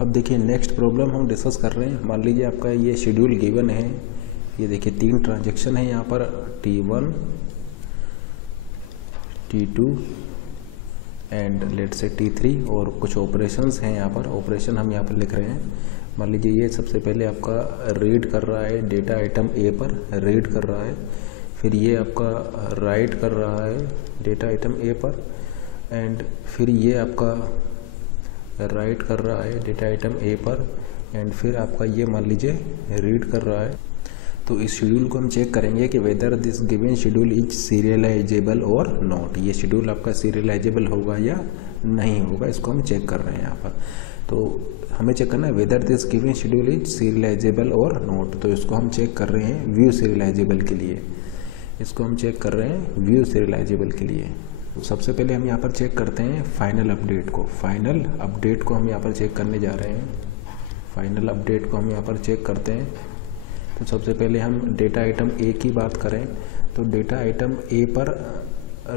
अब देखिए next problem हम डिस्कस कर रहे हैं। मान लीजिए आपका ये शेड्यूल गिवन है, ये देखिए 3 ट्रांजैक्शन है यहाँ पर, T1 T2 एंड लेट से T3, और कुछ ऑपरेशंस हैं यहाँ पर। ऑपरेशन हम यहाँ पर लिख रहे हैं। मान लीजिए ये सबसे पहले आपका रीड कर रहा है डेटा आइटम A पर, रीड कर रहा है। फिर ये आपका राइट कर रहा है डेटा आइटम A पर, एंड फिर ये आपका राइट कर रहा है डेटा आइटम A पर, एंड फिर आपका ये मान लीजिए रीड कर रहा है। तो इस शेड्यूल को हम चेक करेंगे कि whether this given schedule is serializable और नॉट। ये शेड्यूल आपका सीरियलाइजेबल होगा या नहीं होगा, इसको हम चेक कर रहे हैं यहाँ पर। तो हमें चेक करना है whether this given schedule is serializable और नॉट। तो इसको हम चेक कर रहे हैं व्यू सीरियलाइजेबल के लिए, इसको हम चेक कर रहे हैं व्यू सीरियलाइजेबल के लिए। तो सबसे पहले हम यहाँ पर चेक करते हैं फाइनल अपडेट को। फाइनल अपडेट को हम यहाँ पर चेक करने जा रहे हैं। फाइनल अपडेट को हम यहाँ पर चेक करते हैं। तो सबसे पहले हम डेटा आइटम A की बात करें तो डेटा आइटम A पर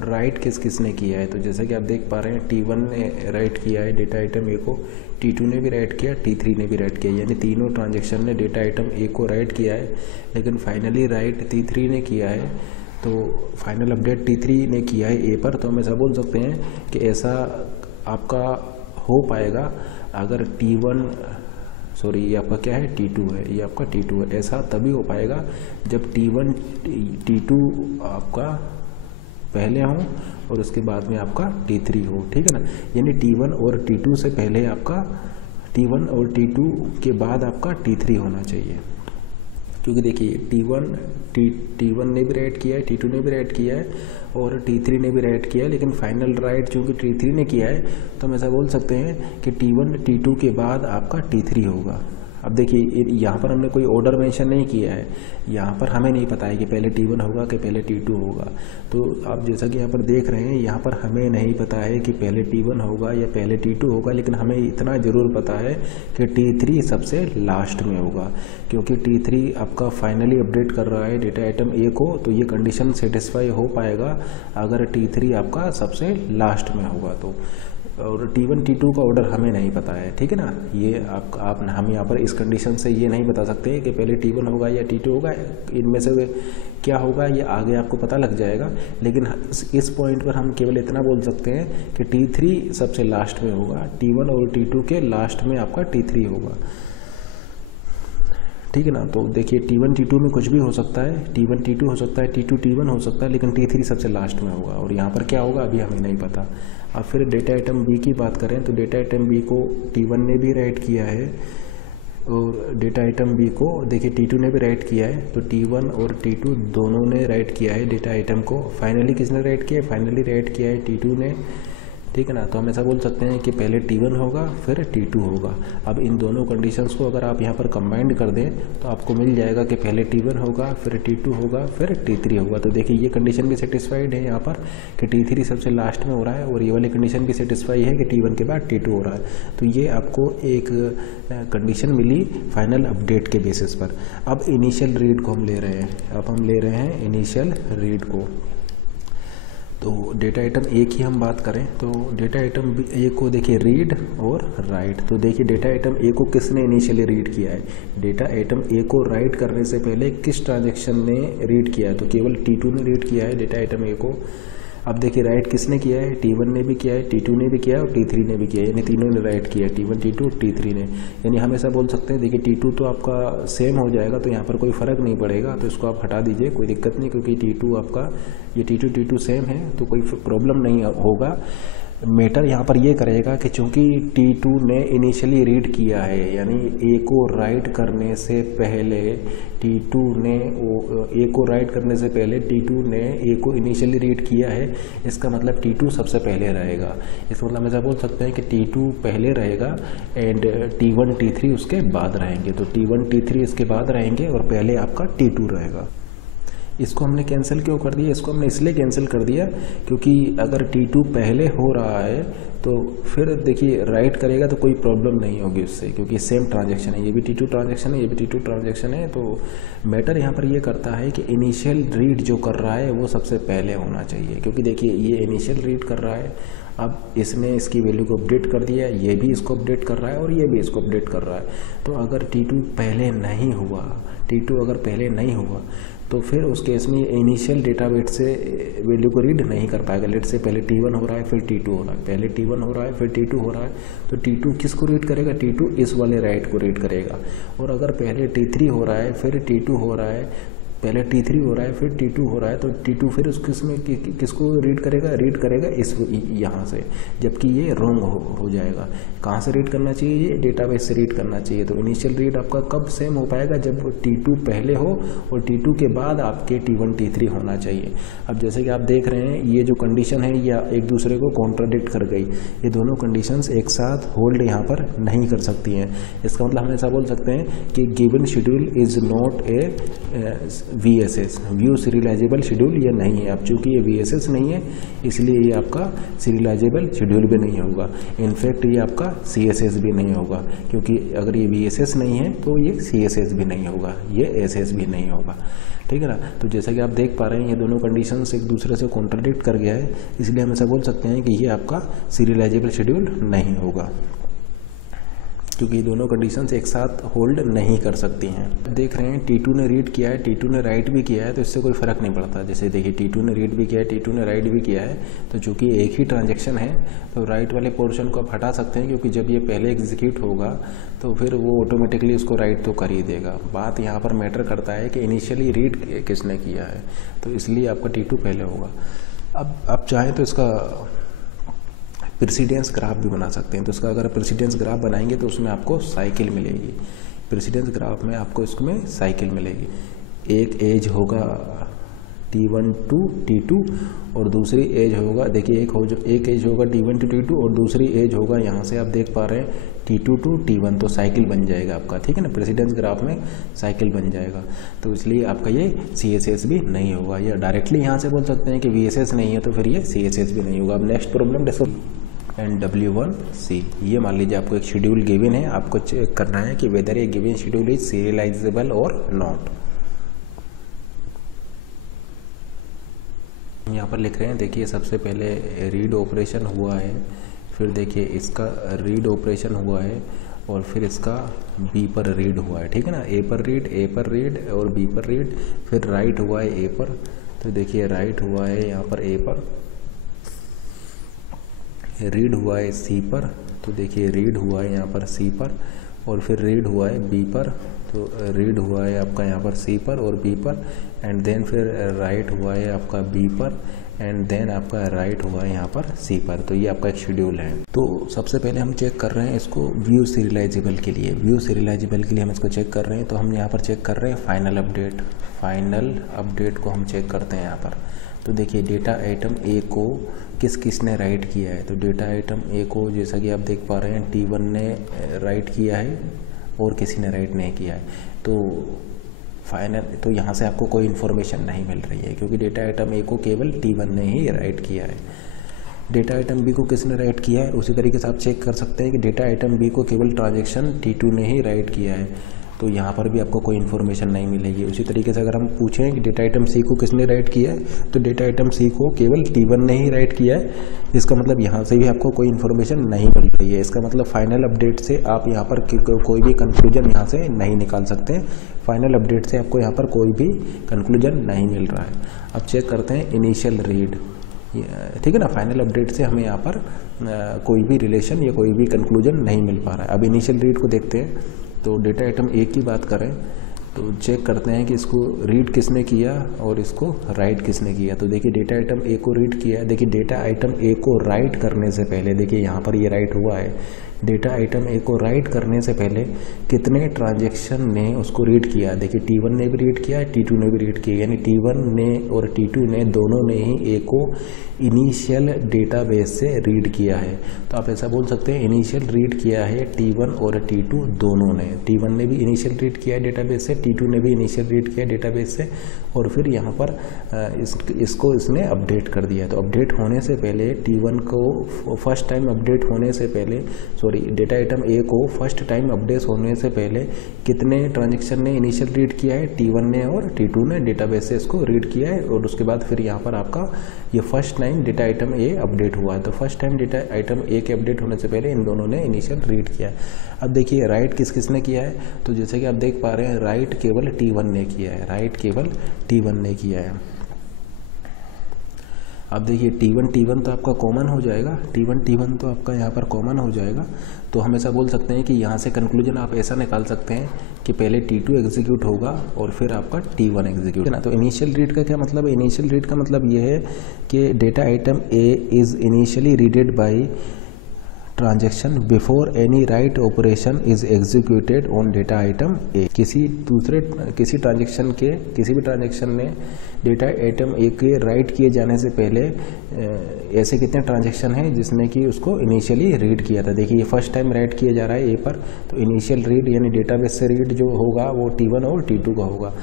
राइट किसने किया है। तो जैसे कि आप देख पा रहे हैं T1 ने राइट किया है डेटा आइटम A को, T2 ने भी राइट किया, T3 ने भी राइट किया, यानी तीनों ट्रांजैक्शन ने डेटा आइटम A को राइट किया है। लेकिन फाइनली राइट T3 ने किया है। तो फाइनल अपडेट T3 ने किया है A पर। तो हम ऐसा बोल सकते हैं कि ऐसा आपका हो पाएगा अगर ये आपका क्या है T2 है, ये आपका T2 है। ऐसा तभी हो पाएगा जब T1 T2 आपका पहले हो और उसके बाद में आपका T3 हो, ठीक है ना। यानी T1 और T2 से पहले आपका T1 और T2 के बाद आपका T3 होना चाहिए। क्योंकि देखिए T1 ने भी राइट किया है, T2 ने भी राइट किया है और T3 ने भी राइट किया है, लेकिन फाइनल राइट चूँकि T3 ने किया है तो हम ऐसा बोल सकते हैं कि T1 T2 के बाद आपका T3 होगा। अब देखिए यहाँ पर हमने कोई ऑर्डर मेंशन नहीं किया है, यहाँ पर हमें नहीं पता है कि पहले T1 होगा कि पहले T2 होगा। तो आप जैसा कि यहाँ पर देख रहे हैं, यहाँ पर हमें नहीं पता है कि पहले T1 होगा या पहले T2 होगा, लेकिन हमें इतना ज़रूर पता है कि T3 सबसे लास्ट में होगा। क्योंकि T3 आपका फाइनली अपडेट कर रहा है डेटा आइटम A को, तो ये कंडीशन सेटिस्फाई हो पाएगा अगर T3 आपका सबसे लास्ट में होगा तो। और T1 T2 का ऑर्डर हमें नहीं पता है, ठीक है ना। ये हम यहाँ पर इस कंडीशन से ये नहीं बता सकते कि पहले T1 होगा या T2 होगा, इनमें से क्या होगा ये आगे आपको पता लग जाएगा। लेकिन इस पॉइंट पर हम केवल इतना बोल सकते हैं कि T3 सबसे लास्ट में होगा, T1 और T2 के लास्ट में आपका T3 होगा, ठीक है ना। तो देखिए T1 T2 में कुछ भी हो सकता है, T1 T2 हो सकता है, T2 T1 हो सकता है, लेकिन T3 सबसे लास्ट में होगा। और यहाँ पर क्या होगा अभी हमें नहीं पता। अब फिर डेटा आइटम B की बात करें तो डेटा आइटम B को T1 ने भी राइट किया है, और डेटा आइटम B को देखिए T2 ने भी राइट किया है। तो T1 और T2 दोनों ने राइट किया है डेटा आइटम को। फाइनली किसने राइट किया है, फाइनली राइट किया है T2 ने, ठीक है ना। तो हम ऐसा बोल सकते हैं कि पहले T1 होगा फिर T2 होगा। अब इन दोनों कंडीशंस को अगर आप यहाँ पर कंबाइंड कर दें तो आपको मिल जाएगा कि पहले T1 होगा फिर T2 होगा फिर T3 होगा। तो देखिए ये कंडीशन भी सेटिस्फाइड है यहाँ पर कि T3 सबसे लास्ट में हो रहा है, और ये वाली कंडीशन भी सेटिस्फाई है कि T1 के बाद T2 हो रहा है। तो ये आपको एक कंडीशन मिली फाइनल अपडेट के बेसिस पर। अब इनिशियल रीड को हम ले रहे हैं, अब हम ले रहे हैं इनिशियल रीड को। तो डेटा आइटम A की हम बात करें तो डेटा आइटम A को देखिए रीड और राइट। तो देखिए डेटा आइटम A को किसने इनिशियली रीड किया है, डेटा आइटम A को राइट करने से पहले किस ट्रांजैक्शन ने रीड किया है, तो केवल T2 ने रीड किया है डेटा आइटम A को। अब देखिए राइट किसने किया है, T1 ने भी किया है, T2 ने भी किया है और T3 ने भी किया है, यानी तीनों ने राइट किया है, T1 T2 T3 ने। यानी हम ऐसा बोल सकते हैं देखिए T2 तो आपका सेम हो जाएगा, तो यहाँ पर कोई फ़र्क नहीं पड़ेगा, तो इसको आप हटा दीजिए, कोई दिक्कत नहीं, क्योंकि T2 आपका ये T2 सेम है तो कोई प्रॉब्लम नहीं होगा। मैटर यहाँ पर ये करेगा कि चूंकि T2 ने इनिशियली रीड किया है, यानी A को राइट करने से पहले T2 ने A को इनिशियली रीड किया है, इसका मतलब T2 सबसे पहले रहेगा। इसका मतलब ऐसा बोल सकते हैं कि T2 पहले रहेगा एंड T1 T3 उसके बाद रहेंगे। तो T1 T3 इसके बाद रहेंगे और पहले आपका T2 रहेगा। इसको हमने कैंसिल क्यों कर दिया, इसको हमने इसलिए कैंसिल कर दिया क्योंकि अगर T2 पहले हो रहा है तो फिर देखिए राइट करेगा तो कोई प्रॉब्लम नहीं होगी उससे, क्योंकि सेम ट्रांजैक्शन है, ये भी T2 ट्रांजैक्शन है, ये भी T2 ट्रांजैक्शन है। तो मैटर यहाँ पर ये करता है कि इनिशियल रीड जो कर रहा है वो सबसे पहले होना चाहिए, क्योंकि देखिए ये इनिशियल रीड कर रहा है। अब इसने इसकी वैल्यू को अपडेट कर दिया, ये भी इसको अपडेट कर रहा है और ये भी इसको अपडेट कर रहा है। तो अगर T2 पहले नहीं हुआ, T2 अगर पहले नहीं हुआ तो फिर उस केस में इनिशियल डेटा वेट से वैल्यू को रीड नहीं कर पाएगा। लेट से पहले T1 हो रहा है फिर T2 हो रहा है, पहले T1 हो रहा है फिर T2 हो रहा है, तो T2 किसको रीड करेगा? T2 इस वाले राइट को रीड करेगा। और अगर पहले T3 हो रहा है फिर T2 हो रहा है, पहले T3 हो रहा है फिर T2 हो रहा है, तो T2 फिर उसमें किसको रीड करेगा? रीड करेगा इस यहाँ से, जबकि ये रॉन्ग हो जाएगा। कहाँ से रीड करना चाहिए? ये डेटाबेस से रीड करना चाहिए। तो इनिशियल रीड आपका कब सेम हो पाएगा? जब T2 पहले हो और T2 के बाद आपके T1 T3 होना चाहिए। अब जैसे कि आप देख रहे हैं ये जो कंडीशन है या एक दूसरे को कॉन्ट्राडिक्ट कर गई, ये दोनों कंडीशंस एक साथ होल्ड यहाँ पर नहीं कर सकती हैं। इसका मतलब हम ऐसा बोल सकते हैं कि given schedule is not a VSS, view serializable schedule ये नहीं है। अब चूंकि ये VSS नहीं है इसलिए ये आपका सीरियलाइजेबल शेड्यूल भी नहीं होगा। इनफैक्ट ये आपका CSS भी नहीं होगा, क्योंकि अगर ये VSS नहीं है तो ये CSS भी नहीं होगा, ये SS भी नहीं होगा। ठीक है ना। तो जैसा कि आप देख पा रहे हैं ये दोनों कंडीशंस एक दूसरे से कॉन्ट्राडिक्ट कर गया है, इसलिए हम ऐसा बोल सकते हैं कि ये आपका सीरियलाइजेबल शेड्यूल नहीं होगा, क्योंकि दोनों कंडीशंस एक साथ होल्ड नहीं कर सकती हैं। देख रहे हैं T2 ने रीड किया है, T2 ने राइट भी किया है, तो इससे कोई फ़र्क नहीं पड़ता। जैसे देखिए T2 ने रीड भी किया है, T2 ने राइट भी किया है, तो चूंकि एक ही ट्रांजैक्शन है तो राइट वाले पोर्शन को आप हटा सकते हैं, क्योंकि जब ये पहले एग्जीक्यूट होगा तो फिर वो ऑटोमेटिकली उसको राइट तो कर ही देगा। बात यहाँ पर मैटर करता है कि इनिशियली रीड किसने किया है, तो इसलिए आपका T2 पहले होगा। अब आप चाहें तो इसका प्रेसिडेंस ग्राफ भी बना सकते हैं। तो इसका अगर प्रेसिडेंस ग्राफ बनाएंगे तो उसमें आपको साइकिल मिलेगी। प्रेसिडेंस ग्राफ में आपको इसमें साइकिल मिलेगी। एक एज होगा T1 टू T2 और दूसरी एज होगा, देखिए एक एज होगा T1 टू T2 और दूसरी एज होगा, यहाँ से आप देख पा रहे हैं T2 टू T1, तो साइकिल बन जाएगा आपका। ठीक है ना, प्रेसिडेंस ग्राफ में साइकिल बन जाएगा। तो इसलिए आपका ये CSS भी नहीं होगा। ये डायरेक्टली यहाँ से बोल सकते हैं कि VSS नहीं है तो फिर ये CSS भी नहीं होगा। अब नेक्स्ट प्रॉब्लम देखो, W1C, ये मान लीजिए आपको एक शेड्यूल गिवन है, आपको चेक करना है कि whether a given schedule is serializable और नॉट। यहाँ पर लिख रहे हैं, देखिए सबसे पहले रीड ऑपरेशन हुआ है, फिर देखिए इसका रीड ऑपरेशन हुआ है और फिर इसका B पर रीड हुआ है। ठीक है ना, A पर रीड और B पर रीड, फिर राइट हुआ है A पर, तो देखिए राइट हुआ है यहाँ पर A पर, रीड हुआ है C पर, तो देखिए रीड हुआ है यहाँ पर C पर, और फिर रीड हुआ है B पर, तो रीड हुआ है आपका यहाँ पर C पर और B पर, एंड देन फिर राइट हुआ है आपका B पर, एंड देन आपका राइट हुआ है यहाँ पर C पर। तो ये आपका एक शेड्यूल है। तो सबसे पहले हम चेक कर रहे हैं इसको व्यू सीरियलाइजेबल के लिए। व्यू सीरियलाइजेबल के लिए हम इसको चेक कर रहे हैं, तो हम यहाँ पर चेक कर रहे हैं फाइनल अपडेट। फाइनल अपडेट को हम चेक करते हैं यहाँ पर। तो देखिए डेटा आइटम A को किसने राइट किया है, तो डेटा आइटम A को जैसा कि आप देख पा रहे हैं T1 ने राइट किया है और किसी ने राइट नहीं किया है। तो फाइनल, तो यहाँ से आपको कोई इन्फॉर्मेशन नहीं मिल रही है, क्योंकि डेटा आइटम A को केवल T1 ने ही राइट किया है। डेटा आइटम B को किसने राइट किया है, उसी तरीके से आप चेक कर सकते हैं कि डेटा आइटम B को केवल ट्रांजैक्शन T2 ने ही राइट किया है, तो यहाँ पर भी आपको कोई इन्फॉर्मेशन नहीं मिलेगी। उसी तरीके से अगर हम पूछें कि डेटा आइटम C को किसने राइट किया है, तो डेटा आइटम C को केवल T1 ने ही राइट किया है। इसका मतलब यहाँ से भी आपको कोई इन्फॉर्मेशन नहीं मिल रही है। इसका मतलब फाइनल अपडेट से आप यहाँ पर कोई भी कंक्लूजन यहाँ से नहीं निकाल सकते। फाइनल अपडेट से आपको यहाँ पर कोई भी कंक्लूजन नहीं मिल रहा है। अब चेक करते हैं इनिशियल रीड। ठीक है ना, फाइनल अपडेट से हमें यहाँ पर कोई भी रिलेशन या कोई भी कंक्लूजन नहीं मिल पा रहा है। अब इनिशियल रीड को देखते हैं। तो डेटा आइटम A की बात करें तो चेक करते हैं कि इसको रीड किसने किया और इसको राइट किसने किया। तो देखिए डेटा आइटम A को रीड किया। देखिए डेटा आइटम A को राइट करने से पहले, देखिए यहाँ पर ये राइट हुआ है, डेटा आइटम A को राइट करने से पहले कितने ट्रांजैक्शन ने उसको रीड किया। देखिए T1 ने भी रीड किया है, T2 ने भी रीड किया, यानी T1 ने और T2 ने दोनों ने ही A को इनिशियल डेटाबेस से रीड किया है। तो आप ऐसा बोल सकते हैं इनिशियल रीड किया है T1 और T2 दोनों ने। T1 ने भी इनिशियल रीड किया है डेटाबेस से, T2 ने भी इनिशियल रीड किया डेटाबेस से, और फिर यहाँ पर इसको इसने अपडेट कर दिया। तो अपडेट होने से पहले T1 को फर्स्ट टाइम अपडेट होने से पहले और डेटा आइटम ए को फर्स्ट टाइम अपडेट होने से पहले कितने ट्रांजेक्शन ने इनिशियल रीड किया है, T1 ने और T2 ने डेटाबेस से इसको रीड किया है, और उसके बाद फिर यहाँ पर आपका ये फर्स्ट टाइम डेटा आइटम ए अपडेट हुआ है। तो फर्स्ट टाइम डेटा आइटम ए के अपडेट होने से पहले इन दोनों ने इनिशियल रीड किया है। अब देखिए राइट किस किस ने किया है, तो जैसे कि आप देख पा रहे हैं राइट केवल T1 ने किया है, राइट केवल T1 ने किया है। अब देखिए T1 तो आपका कॉमन हो जाएगा, T1 तो आपका यहाँ पर कॉमन हो जाएगा। तो हम ऐसा बोल सकते हैं कि यहाँ से कंक्लूजन आप ऐसा निकाल सकते हैं कि पहले T2 एग्जीक्यूट होगा और फिर आपका T1 एग्जीक्यूट है ना। तो इनिशियल रीड का क्या मतलब है? इनिशियल रीड का मतलब ये है कि data item A is initially readed by transaction before any write operation is executed on data item A. किसी ट्रांजेक्शन के किसी भी ट्रांजेक्शन ने डेटा आइटम ए के राइट किए जाने से पहले ऐसे कितने ट्रांजेक्शन हैं जिसने कि उसको इनिशियली रीड किया था। देखिए ये फर्स्ट टाइम राइट किया जा रहा है ए पर, तो इनिशियल रीड यानी डेटाबेस से रीड जो होगा वो T1 और T2 का होगा।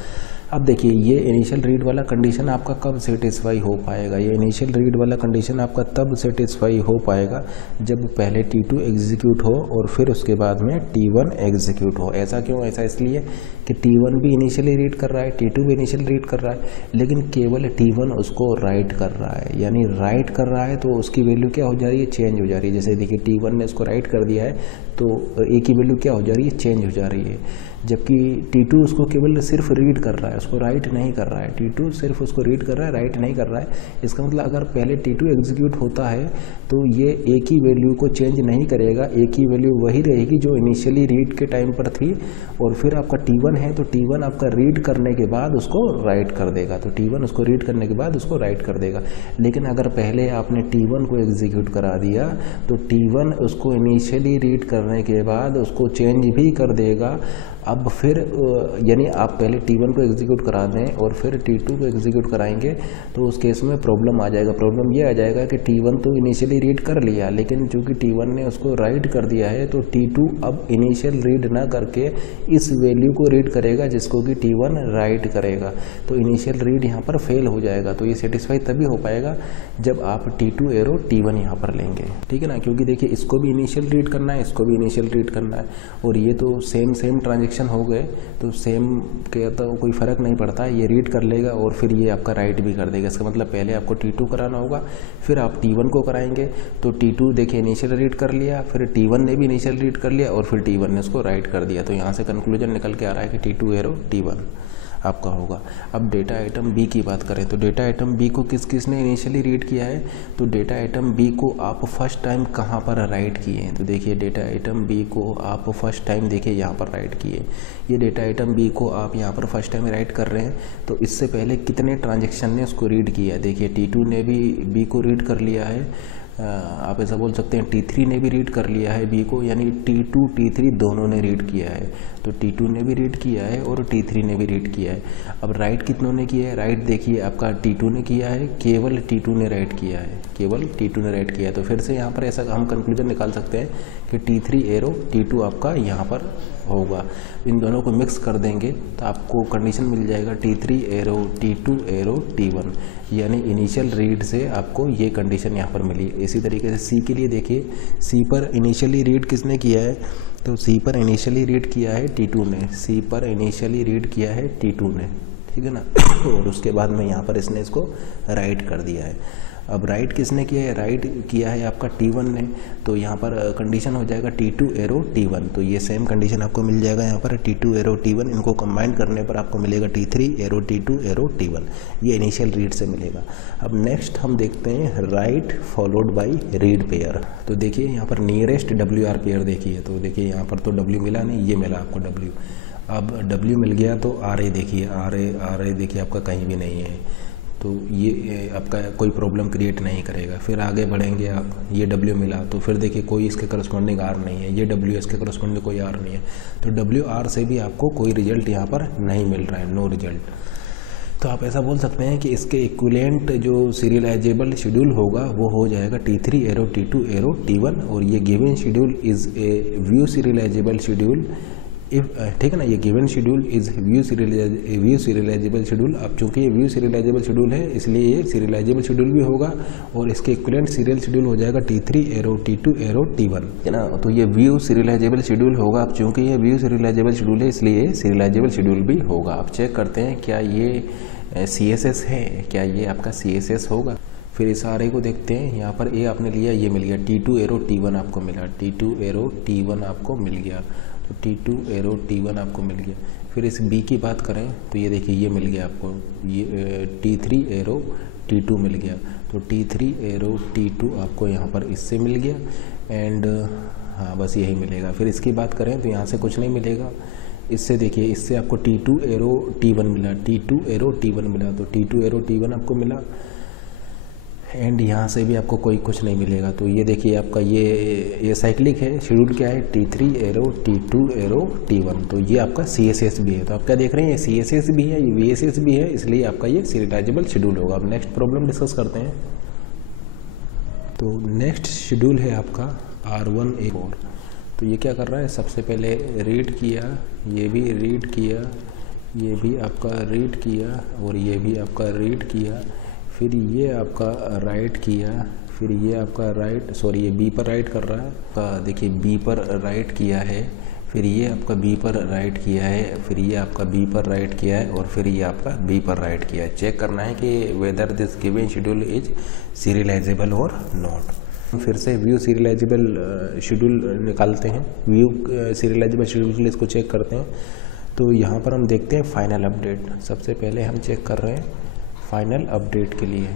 अब देखिए ये इनिशियल रीड वाला कंडीशन आपका कब सेटिस्फाई हो पाएगा? ये इनिशियल रीड वाला कंडीशन आपका तब सेटिस्फाई हो पाएगा जब पहले T2 एग्जीक्यूट हो और फिर उसके बाद में T1 एग्जीक्यूट हो। ऐसा क्यों? ऐसा इसलिए कि T1 भी इनिशियली रीड कर रहा है, T2 भी इनिशियली रीड कर रहा है, लेकिन केवल T1 उसको राइट कर रहा है। यानी राइट कर रहा है तो उसकी वैल्यू क्या हो जा रही है? चेंज हो जा रही है। जैसे देखिए T1 ने उसको राइट कर दिया है तो ए की वैल्यू क्या हो जा रही है? चेंज हो जा रही है। जबकि T2 उसको केवल सिर्फ रीड कर रहा है, उसको राइट नहीं कर रहा है। T2 सिर्फ उसको रीड कर रहा है, राइट नहीं कर रहा है। इसका मतलब अगर पहले T2 एग्जीक्यूट होता है तो ये ए की वैल्यू को चेंज नहीं करेगा, ए की वैल्यू वही रहेगी जो इनिशियली रीड के टाइम पर थी। और फिर आपका T1 है तो T1 आपका रीड करने के बाद उसको राइट कर देगा, तो T1 उसको रीड करने के बाद उसको राइट कर देगा। लेकिन अगर पहले आपने T1 को एग्जीक्यूट करा दिया तो T1 उसको इनिशियली रीड करने के बाद उसको चेंज भी कर देगा। अब फिर यानी आप पहले T1 को एग्जीक्यूट करा दें और फिर T2 को एग्जीक्यूट कराएंगे तो उस केस में प्रॉब्लम आ जाएगा। प्रॉब्लम ये आ जाएगा कि T1 तो इनिशियली रीड कर लिया, लेकिन चूंकि T1 ने उसको राइट कर दिया है तो T2 अब इनिशियल रीड ना करके इस वैल्यू को रीड करेगा जिसको कि T1 राइट करेगा। तो इनिशियल रीड यहाँ पर फेल हो जाएगा। तो ये सेटिस्फाई तभी हो पाएगा जब आप T2 एरो T1 यहाँ पर लेंगे, ठीक है ना। क्योंकि देखिए इसको भी इनिशियल रीड करना है, इसको भी इनिशियल रीड करना है, और ये तो सेम ट्रांजेक्शन हो गए तो सेम के तो कोई फ़र्क नहीं पड़ता है। ये रीड कर लेगा और फिर ये आपका राइट भी कर देगा। इसका मतलब पहले आपको T2 कराना होगा, फिर आप T1 को कराएंगे। तो T2 देखिए इनिशियल रीड कर लिया, फिर T1 ने भी इनिशियल रीड कर लिया और फिर T1 ने उसको राइट कर दिया। तो यहाँ से कंक्लूजन निकल के आ रहा है कि T2 एरो T1 आपका होगा। अब डेटा आइटम बी की बात करें तो डेटा आइटम बी को किस ने इनिशियली रीड किया है? तो डेटा आइटम बी को आप फर्स्ट टाइम कहाँ पर राइट किए हैं? तो देखिए डेटा आइटम बी को आप फर्स्ट टाइम देखिए यहाँ पर राइट किए। ये डेटा आइटम बी को आप यहाँ पर फर्स्ट टाइम राइट कर रहे हैं, तो इससे पहले कितने ट्रांजेक्शन ने उसको रीड किया है? देखिए T2 ने भी बी को रीड कर लिया है, आप ऐसा बोल सकते हैं T3 ने भी रीड कर लिया है बी को, यानी T2 T3 दोनों ने रीड किया है। तो T2 ने भी रीड किया है और T3 ने भी रीड किया है। अब राइट कितनों ने किया है? राइट देखिए आपका T2 ने किया है, केवल T2 ने राइट किया है, केवल T2 ने राइट किया है। तो फिर से यहाँ पर ऐसा हम कंक्लूजन निकाल सकते हैं कि T3 एरो T2 आपका यहाँ पर होगा। इन दोनों को मिक्स कर देंगे तो आपको कंडीशन मिल जाएगा T3 arrow T2 arrow T1, यानी इनिशियल रीड से आपको ये कंडीशन यहाँ पर मिली। इसी तरीके से सी के लिए देखिए, सी पर इनिशियली रीड किसने किया है? तो सी पर इनिशियली रीड किया है T2 ने, सी पर इनिशियली रीड किया है T2 ने, ठीक है ना। और उसके बाद में यहाँ पर इसने इसको राइट कर दिया है। अब राइट किसने किया है? राइट किया है आपका T1 ने, तो यहाँ पर कंडीशन हो जाएगा T2 एरो T1। तो ये सेम कंडीशन आपको मिल जाएगा यहाँ पर T2 एरो T1। इनको कंबाइन करने पर आपको मिलेगा T3 arrow T2 arrow T1। ये इनिशियल रीड से मिलेगा। अब नेक्स्ट हम देखते हैं right followed by read pair. तो देखिए यहाँ पर नियरेस्ट WR पेयर देखिए, तो देखिए यहाँ पर तो W मिला नहीं, ये मिला आपको W। अब W मिल गया तो RA देखिए, RA देखिए आपका कहीं भी नहीं है, तो ये आपका कोई प्रॉब्लम क्रिएट नहीं करेगा। फिर आगे बढ़ेंगे आप, ये W मिला तो फिर देखिए कोई इसके करस्पॉन्डिंग R नहीं है, ये W इसके करस्पॉन्डिंग कोई R नहीं है, तो WR से भी आपको कोई रिजल्ट यहाँ पर नहीं मिल रहा है, नो रिजल्ट। तो आप ऐसा बोल सकते हैं कि इसके इक्विवेलेंट जो सीरियलाइजेबल शेड्यूल होगा वो हो जाएगा T3 arrow T2 arrow T1, और ये given schedule is a view serializable schedule ठीक है ना, ये given schedule is view serializable schedule. अब चूंकि ये व्यू सीरियलाइजेबल शेड्यूल है इसलिए ये सीरियलाइजेबल शेड्यूल भी होगा और इसके इक्विवेलेंट सीरियल शेड्यूल हो जाएगा T3 arrow T2 arrow T1, है ना। तो ये व्यू सीरियलाइजेबल शेड्यूल होगा। अब चूंकि ये व्यू सीरियलाइजेबल शेड्यूल है इसलिए ये सीरियलाइजेबल शेड्यूल भी होगा। अब चेक करते हैं क्या ये CSS है, क्या ये आपका CSS होगा। फिर इस आर को देखते हैं, यहाँ पर ए आपने लिया, ये मिल गया T2 एरो T1 आपको मिला, T2 एरो T1 आपको मिल गया, तो T2 एरो T1 आपको मिल गया। फिर इस बी की बात करें तो ये देखिए ये मिल गया आपको, ये T3 एरो T2 मिल गया, तो T3 एरो T2 आपको यहाँ पर इससे मिल गया एंड हाँ बस यही मिलेगा। फिर इसकी बात करें तो यहाँ से कुछ नहीं मिलेगा। इससे देखिए, इससे आपको T2 एरो T1 मिला, T2 एरो T1 मिला, तो T2 एरो T1 आपको मिला एंड यहाँ से भी आपको कोई कुछ नहीं मिलेगा। तो ये देखिए आपका ये साइक्लिक है, शेड्यूल क्या है T3 arrow T2 arrow T1, तो ये आपका CSS भी है। तो आप क्या देख रहे हैं, ये CSS भी है, ये VSS भी है, इसलिए आपका ये सीरियलाइजेबल शेड्यूल होगा। अब नेक्स्ट प्रॉब्लम डिस्कस करते हैं। तो नेक्स्ट शेड्यूल है आपका R1A4। तो ये क्या कर रहा है, सबसे पहले रीड किया, ये भी रीड किया, ये भी आपका रीड किया और ये भी आपका रीड किया, फिर ये आपका राइट किया, फिर ये आपका राइट, सॉरी ये बी पर राइट कर रहा है, देखिए बी पर राइट किया है, फिर ये आपका बी पर राइट किया है, फिर ये आपका बी पर राइट किया है और फिर ये आपका बी पर राइट किया है। चेक करना है कि whether this given schedule is serializable और नॉट। फिर से व्यू सीरियलाइजेबल शेड्यूल निकालते हैं, व्यू सीरियलाइजेबल शेड्यूल के लिए इसको चेक करते हैं। तो यहाँ पर हम देखते हैं फाइनल अपडेट। सबसे पहले हम चेक कर रहे हैं फाइनल अपडेट के लिए।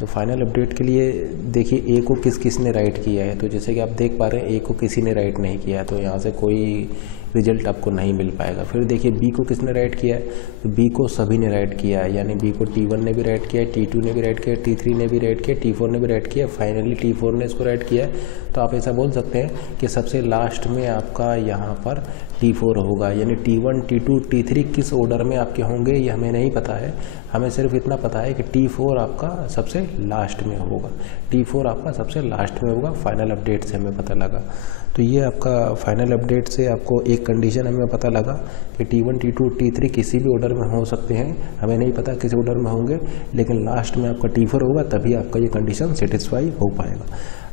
तो फाइनल अपडेट के लिए देखिए ए को किस ने राइट किया है, तो जैसे कि आप देख पा रहे हैं ए को किसी ने राइट नहीं किया, तो यहाँ से कोई रिजल्ट आपको नहीं मिल पाएगा। फिर देखिए बी को किसने राइट किया है, तो बी को सभी ने राइट किया है, यानी बी को T1 ने भी राइट किया है, T2 ने भी राइट किया है, T3 ने भी राइट किया, T4 ने भी राइट किया, फाइनली T4 ने इसको राइट किया है। तो आप ऐसा बोल सकते हैं कि सबसे लास्ट में आपका यहाँ पर T4 होगा, यानी T1 T2 T3 किस ऑर्डर में आपके होंगे ये हमें नहीं पता है, हमें सिर्फ इतना पता है कि T4 आपका सबसे लास्ट में होगा, T4 आपका सबसे लास्ट में होगा। फाइनल अपडेट से हमें पता लगा। तो ये आपका फाइनल अपडेट से आपको एक कंडीशन हमें पता लगा कि T1 T2 T3 किसी भी ऑर्डर में हो सकते हैं, हमें नहीं पता किस ऑर्डर में होंगे, लेकिन लास्ट में आपका T4 होगा, तभी आपका ये कंडीशन सेटिस्फाई हो पाएगा।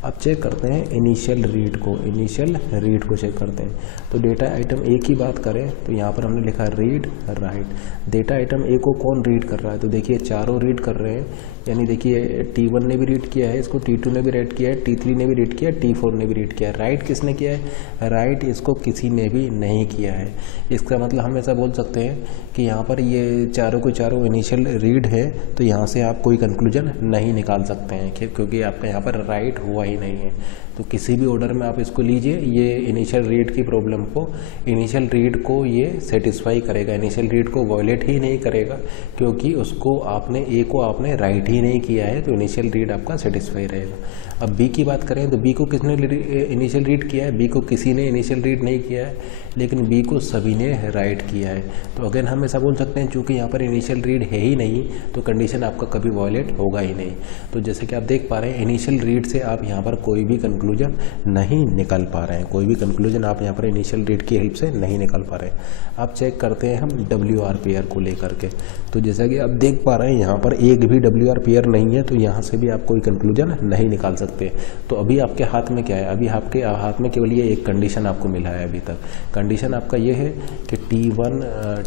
अब चेक करते हैं इनिशियल रीड को, इनिशियल रीड को चेक करते हैं। तो डेटा आइटम ए की बात करें तो यहाँ पर हमने लिखा रीड राइट। डेटा आइटम ए को कौन रीड कर रहा है, तो देखिए चारों रीड कर रहे हैं, यानी देखिए T1 ने भी रीड किया है इसको, T2 ने भी रीड किया है, T3 ने भी रीड किया है, T4 ने भी रीड किया है। राइट किसने किया है, राइट इसको किसी ने भी नहीं किया है। इसका मतलब हम ऐसा बोल सकते हैं कि यहाँ पर ये चारों को चारों इनिशियल रीड है, तो यहाँ से आप कोई कंक्लूजन नहीं निकाल सकते हैं क्योंकि आपका यहाँ पर राइट हुआ ही नहीं है। तो किसी भी ऑर्डर में आप इसको लीजिए, ये इनिशियल रीड की प्रॉब्लम को, इनिशियल रीड को ये सेटिस्फाई करेगा, इनिशियल रीड को वॉयलेट ही नहीं करेगा, क्योंकि उसको आपने ए को आपने राइट ही नहीं किया है, तो इनिशियल रीड आपका सेटिस्फाई रहेगा। अब बी की बात करें तो बी को किसने इनिशियल रीड किया है, बी को किसी ने इनिशियल रीड नहीं किया है, लेकिन बी को सभी ने राइट किया है। तो अगेन हम ऐसा बोल सकते हैं चूँकि यहाँ पर इनिशियल रीड है ही नहीं, तो कंडीशन आपका कभी वॉयलेट होगा ही नहीं। तो जैसे कि आप देख पा रहे हैं इनिशियल रीड से आप यहाँ पर कोई भी कंक्लूजन नहीं निकाल पा रहे हैं, कोई भी कंक्लूजन आप यहाँ पर इनिशियल रीड की हेल्प से नहीं निकाल पा रहे हैं। अब चेक करते हैं हम WR पेयर को लेकर के। तो जैसा कि आप देख पा रहे हैं यहाँ पर एक भी WR पेयर नहीं है, तो यहाँ से भी आप कोई कंक्लूजन नहीं निकाल सकते। तो अभी आपके हाथ में क्या है, अभी आपके हाथ में केवल ये एक कंडीशन आपको मिला है अभी तक। कंडीशन आपका ये है कि T1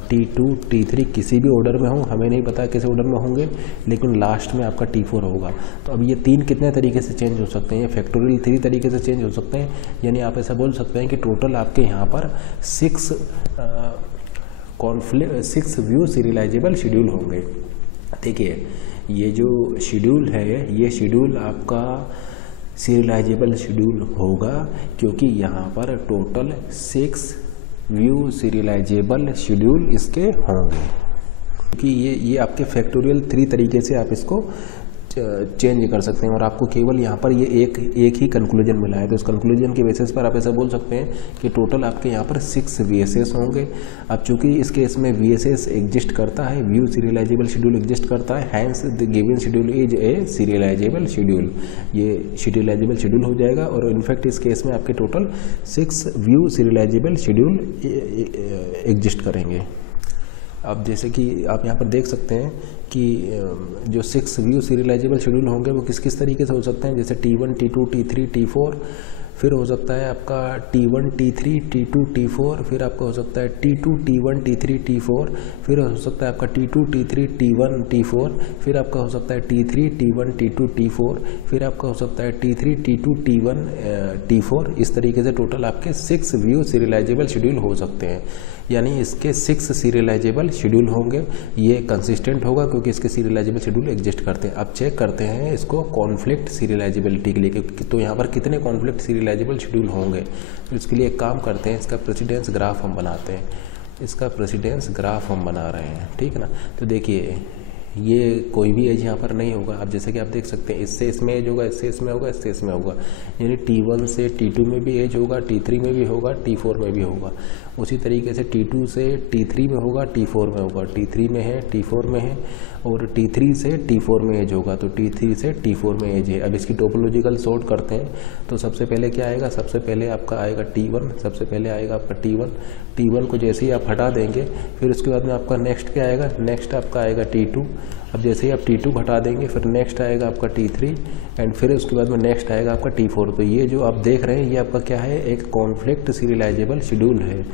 T2 T3 किसी भी ऑर्डर में हो, हमें नहीं पता किस ऑर्डर में होंगे, लेकिन लास्ट में आपका T4 होगा। तो अब ये तीन कितने तरीके से चेंज हो सकते हैं, ये फैक्टोरियल 3 तरीके से चेंज हो सकते हैं, यानी आप ऐसा बोल सकते हैं कि टोटल आपके यहाँ पर 6 व्यू सीरियलाइजेबल शेड्यूल होंगे। देखिए ये जो शेड्यूल है, ये शेड्यूल आपका सीरियलाइजेबल शेड्यूल होगा, क्योंकि यहाँ पर टोटल 6 व्यू सीरियलाइजेबल शेड्यूल इसके होंगे, क्योंकि ये आपके फैक्टोरियल 3 तरीके से आप इसको चेंज कर सकते हैं और आपको केवल यहाँ पर ये एक ही कंक्लूजन मिला है। तो इस कंक्लूजन के बेसिस पर आप ऐसा बोल सकते हैं कि टोटल आपके यहाँ पर 6 VSS होंगे। अब चूंकि इस केस में VSS एग्जिस्ट करता है, व्यू सीरियलाइजेबल शेड्यूल एग्जिस्ट करता है, hence the given schedule is a serializable schedule, ये सीरियलाइजेबल शेड्यूल हो जाएगा। और इनफैक्ट इस केस में आपके total 6 view serializable schedule exist करेंगे। अब जैसे कि आप यहाँ पर देख सकते हैं कि जो 6 व्यू सीरियलाइजेबल शेड्यूल होंगे वो किस किस तरीके से हो सकते हैं, जैसे T1, T2, T3, T4, फिर हो सकता है आपका T1, T3, T2, T4, फिर आपका हो सकता है T2, T1, T3, T4, फिर हो सकता है आपका T2, T3, T1, T4, फिर आपका हो सकता है T3, T1, T2, T4, फिर आपका हो सकता है T3, T2, T1, T4। इस तरीके से टोटल आपके 6 व्यू सीरियलाइजेबल शेड्यूल हो सकते हैं, यानी इसके 6 सीरियलाइजेबल शेड्यूल होंगे। ये कंसिस्टेंट होगा क्योंकि इसके सीरियलाइजेबल शेड्यूल एग्जिस्ट करते हैं। अब चेक करते हैं इसको कॉन्फ्लिक्ट सीरियलाइजेबिलिटी के लिए, तो यहाँ पर कितने कॉन्फ्लिक्ट सीरियलाइजेबल शेड्यूल होंगे। तो इसके लिए एक काम करते हैं, इसका प्रेसिडेंस ग्राफ हम बनाते हैं। इसका प्रेसिडेंस ग्राफ हम बना रहे हैं, ठीक है ना। तो देखिए ये कोई भी एज यहाँ पर नहीं होगा। अब जैसे कि आप देख सकते हैं इससे इसमें एज होगा, इससे इसमें होगा, इससे इसमें होगा, यानी T1 से T2 में भी एज होगा, T3 में भी होगा, T4 में भी होगा। उसी तरीके से T2 से T3 में होगा, T4 में होगा, T3 में है, T4 में है, और T3 से T4 में एज होगा, तो T3 से T4 में एज है। अब इसकी टोपोलॉजिकल सॉर्ट करते हैं, तो सबसे पहले क्या आएगा, सबसे पहले आपका आएगा T1, सबसे पहले आएगा आपका T1 को जैसे ही आप हटा देंगे फिर उसके बाद में आपका नेक्स्ट क्या आएगा, नेक्स्ट आपका आएगा T2। अब जैसे ही आप T2 हटा देंगे फिर नेक्स्ट आएगा आपका T3 एंड फिर उसके बाद में नेक्स्ट आएगा आपका T4। तो ये जो आप देख रहे हैं ये आपका क्या है, एक कॉन्फ्लिक्ट सीरियलाइजेबल शेड्यूल है।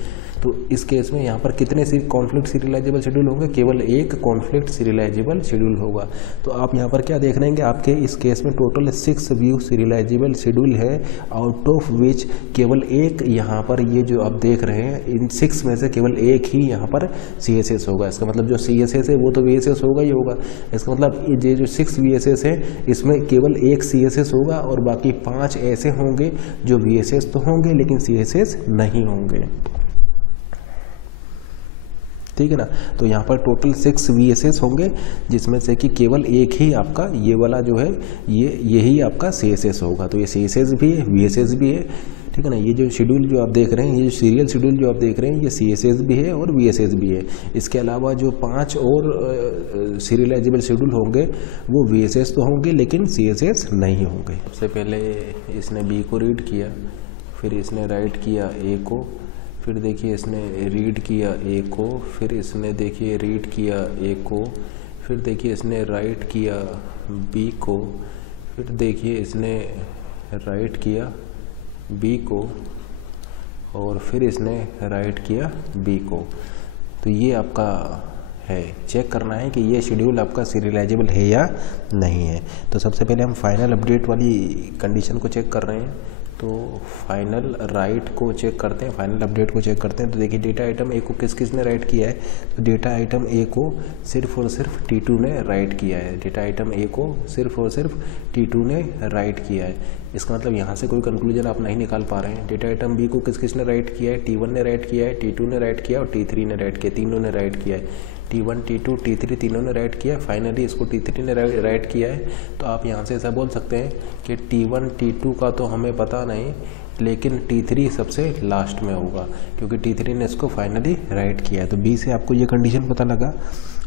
तो इस केस में यहाँ पर कितने कॉन्फ्लिक्ट सीरियलाइजेबल शेड्यूल होंगे, केवल एक कॉन्फ्लिक्ट सीरियलाइजेबल शेड्यूल होगा। तो आप यहाँ पर क्या देख रहे हैं कि आपके इस केस में टोटल 6 व्यू सीरियलाइजेबल शेड्यूल है, आउट ऑफ विच केवल एक यहाँ पर ये जो आप देख रहे हैं इन 6 में से केवल एक ही यहाँ पर CSS होगा। इसका मतलब जो CSS है वो तो VSS होगा ही होगा। इसका मतलब ये जो 6 VSS है इसमें केवल एक CSS होगा और बाकी 5 ऐसे होंगे जो VSS तो होंगे लेकिन CSS नहीं होंगे, ठीक है ना। तो यहाँ पर टोटल 6 VSS होंगे जिसमें से कि केवल एक ही आपका ये वाला जो है यही आपका CSS होगा। तो ये CSS भी है, VSS भी है, ठीक है ना। ये जो शेड्यूल जो आप देख रहे हैं, ये जो सीरियल शेड्यूल जो आप देख रहे हैं ये CSS भी है और VSS भी है। इसके अलावा जो 5 और सीरियलाइजेबल शेड्यूल होंगे वो VSS तो होंगे लेकिन CSS नहीं होंगे। सबसे पहले इसने B को रीड किया, फिर इसने राइट किया A को, फिर देखिए इसने रीड किया A को, फिर इसने देखिए रीड किया A को, फिर देखिए इसने राइट किया B को, फिर देखिए इसने राइट किया B को, और फिर इसने राइट किया B को। तो ये आपका है, चेक करना है कि ये शेड्यूल आपका सीरियलाइजेबल है या नहीं है। तो सबसे पहले हम फाइनल अपडेट वाली कंडीशन को चेक कर रहे हैं। तो फाइनल राइट को चेक करते हैं, फाइनल अपडेट को चेक करते हैं। तो देखिए डेटा आइटम A को किस किस ने राइट किया है, तो डेटा आइटम A को सिर्फ और सिर्फ T2 ने राइट किया है। डेटा आइटम A को सिर्फ और सिर्फ T2 ने राइट किया है। इसका मतलब यहाँ से कोई कंक्लूजन आप नहीं निकाल पा रहे हैं। डेटा आइटम B को किस किस ने राइट किया है, T1 ने राइट किया है, T2 ने राइट किया और T3 ने राइट किया, तीनों ने राइट किया है। T1, T2, T3 तीनों ने राइट किया, फाइनली इसको T3 ने राइट किया है। तो आप यहाँ से ऐसा बोल सकते हैं कि T1, T2 का तो हमें पता नहीं, लेकिन T3 सबसे लास्ट में होगा क्योंकि T3 ने इसको फाइनली राइट किया है। तो B से आपको ये कंडीशन पता लगा।